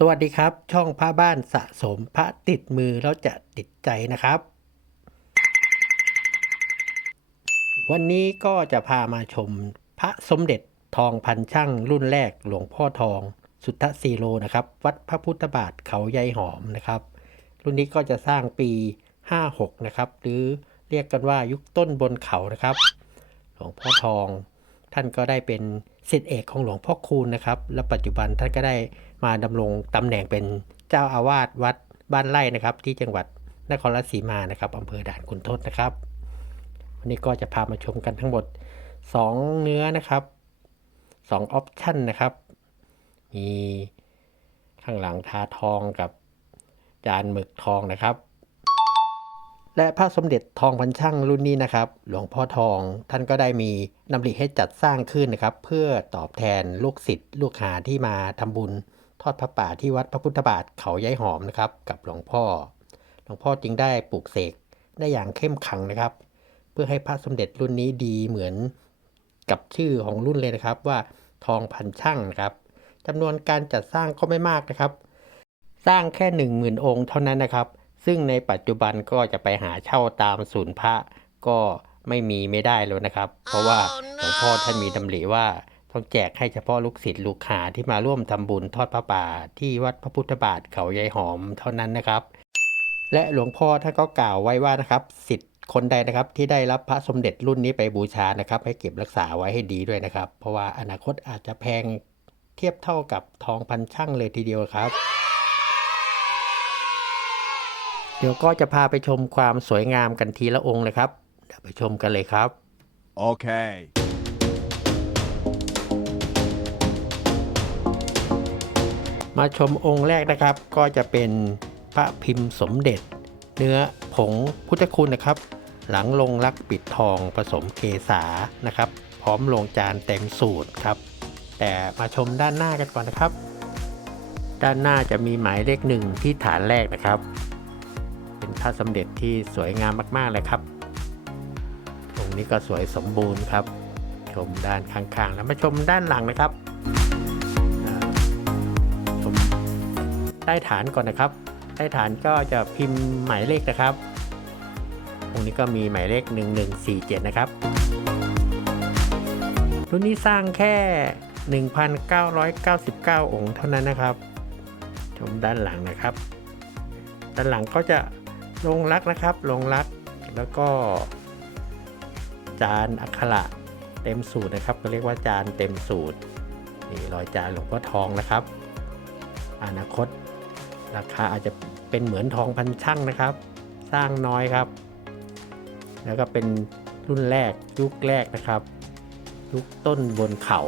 สวัสดีครับ ช่องพระบ้านสะสมพระติดมือแล้วจะติดใจนะครับ วันนี้ก็จะพามาชมพระสมเด็จทองพันช่างรุ่นแรกหลวงพ่อทอง สุทธสีโลนะครับ วัดพระพุทธบาทเขาใยหอมนะครับ รุ่นนี้ก็จะสร้างปี 56 นะครับ หรือเรียกกันว่ายุคต้นบนเขานะครับ หลวงพ่อทอง ท่านก็ได้เป็นศิษย์เอกของหลวงพ่อคูณนะครับ และปัจจุบันท่านก็ได้มาดำรงตำแหน่งเป็นเจ้าอาวาสวัดบ้านไร่นะครับ ที่จังหวัดนครราชสีมานะครับอำเภอด่านขุนทดนะครับ วันนี้ก็จะพามาชมกันทั้งหมด 2 เนื้อนะครับ2ออปชั่นนะครับ มีข้างหลังทาทองกับจานหมึกทองนะครับ และพระสมเด็จทองพันช่างรุ่นนี้นะครับ หลวงพ่อทองท่านก็ได้มีนำริให้จัดสร้างขึ้นนะครับ เพื่อตอบแทนลูกศิษย์ลูกหาที่มาทำบุญ ทอดพระป่าที่วัดพระพุทธบาทเขาย้ายหอมนะครับ กับหลวงพ่อ หลวงพ่อจึงได้ปลูกเสกได้อย่างเข้มขังนะครับ เพื่อให้พระสมเด็จรุ่นนี้ดีเหมือนกับชื่อของรุ่นเลยนะครับว่าทองพันช่างครับจำนวนการจัดสร้างก็ไม่มากนะครับ สร้างแค่หนึ่งหมื่นองค์เท่านั้นนะครับ ซึ่งในปัจจุบันก็จะไปหาเช่าตามศูนย์พระก็ไม่มีไม่ได้แล้วนะครับ เพราะว่าหลวงพ่อท่านมีดำริว่าต้องแจกให้เฉพาะลูกศิษย์ลูกหาที่มาร่วมทำบุญทอดพระป่า ที่วัดพระพุทธบาทเขายายหอมเท่านั้นนะครับ และหลวงพ่อท่านก็กล่าวไว้ว่านะครับสิทธิ์คนใดนะครับที่ได้รับพระสมเด็จรุ่นนี้ไปบูชานะครับ ให้เก็บรักษาไว้ให้ดีด้วยนะครับ เพราะว่าอนาคตอาจจะแพงเทียบเท่ากับทองพันช่างเลยทีเดียวครับ เดี๋ยวก็จะพาไปชมความสวยงามกันทีละองค์เลยครับเดี๋ยวไปชมกันเลยครับ Okay. มาชมองค์แรกนะครับ ก็จะเป็นพระพิมพ์สมเด็จ เนื้อผงพุทธคุณนะครับ หลังลงรักปิดทองผสมเกษานะครับ พร้อมลงจานเต็มสูตรครับ แต่มาชมด้านหน้ากันก่อนนะครับ ด้านหน้าจะมีหมายเลขหนึ่งที่ฐานแรกนะครับ เป็นพระสมเด็จที่สวยงามมากๆเลยครับองค์นี้ก็สวยสมบูรณ์ครับ ชมด้านข้างๆ แล้วมาชมด้านหลังนะครับชมใต้ฐานก่อนนะครับ ใต้ฐานก็จะพิมพ์หมายเลขนะครับองค์นี้ก็มีหมายเลข 1147 นะครับรุ่นนี้สร้างแค่ 1,999 องค์เท่านั้นนะครับ ชมด้านหลังนะครับ ด้านหลังก็จะ ลงรักนะครับลงรักแล้วก็ จานอักขระเต็มสูตรนะครับก็เรียกว่าจานเต็มสูตรนี่รอยจานหลวงพ่อทองนะครับ อนาคต ราคาอาจจะเป็นเหมือนทองพันช่างนะครับ สร้างน้อยครับ แล้วก็เป็นรุ่นแรกยุคแรกนะครับ ยุคต้นบนเขา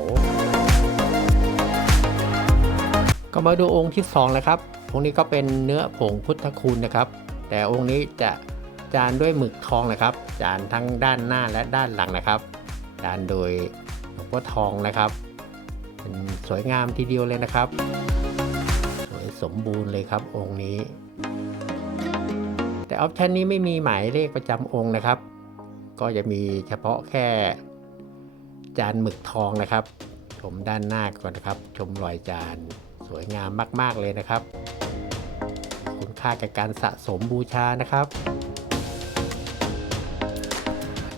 ก็มาดูองค์ที่2แล้วครับองค์นี้ก็เป็นเนื้อผงพุทธคุณนะครับ แต่องค์นี้จะจานด้วยหมึกทองนะครับ จานทั้งด้านหน้าและด้านหลังนะครับ จานโดยหลวงพ่อทองนะครับเป็นสวยงามทีเดียวเลยนะครับ สวยสมบูรณ์เลยครับองค์นี้ แต่ออปชันนี้ไม่มีหมายเลขประจำองค์นะครับ ก็จะมีเฉพาะแค่ จานหมึกทองนะครับ ชมด้านหน้าก่อนนะครับ ชมรอยจานสวยงามมาก ๆเลยนะครับ ค่าแก่การสะสมบูชานะครับ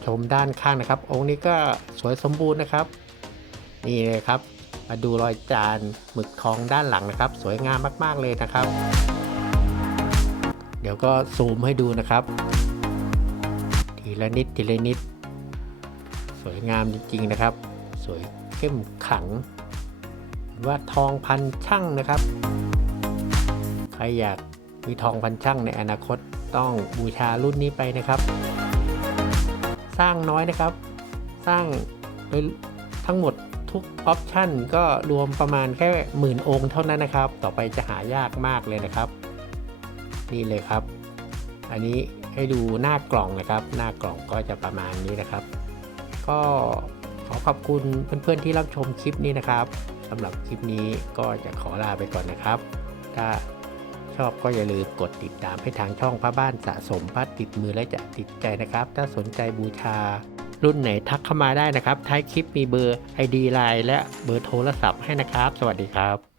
ชมด้านข้างนะครับ องค์นี้ก็สวยสมบูรณ์นะครับ นี่เลยครับ มาดูรอยจานหมึกทองด้านหลังนะครับ สวยงามมาก ๆ เลยนะครับ เดี๋ยวก็ซูมให้ดูนะครับ ทีละนิดทีละนิด สวยงามจริง ๆ นะครับ สวยเข้มขังว่าทองพันช่างนะครับ ใครอยาก มีทองพันช่างในอนาคตต้องบูชารุ่นนี้ไปนะครับ สร้างน้อยนะครับ สร้างโดยทั้งหมดทุกออปชันก็รวมประมาณแค่หมื่นองค์เท่านั้นนะครับ ต่อไปจะหายากมากเลยนะครับ นี่เลยครับ อันนี้ให้ดูหน้ากล่องนะครับ หน้ากล่องก็จะประมาณนี้นะครับ ก็ขอขอบคุณเพื่อนๆที่รับชมคลิปนี้นะครับสำหรับคลิปนี้ก็จะขอลาไปก่อนนะครับ ถ้า ชอบก็อย่าลืมกดติดตามให้ทางช่องพระบ้านสะสมพัดติดมือและจะติดใจนะครับ ถ้าสนใจบูชา รุ่นไหนทักเข้ามาได้นะครับ ท้ายคลิปมีเบอร์ ID ไลน์และเบอร์โทรศัพท์ให้นะครับ สวัสดีครับ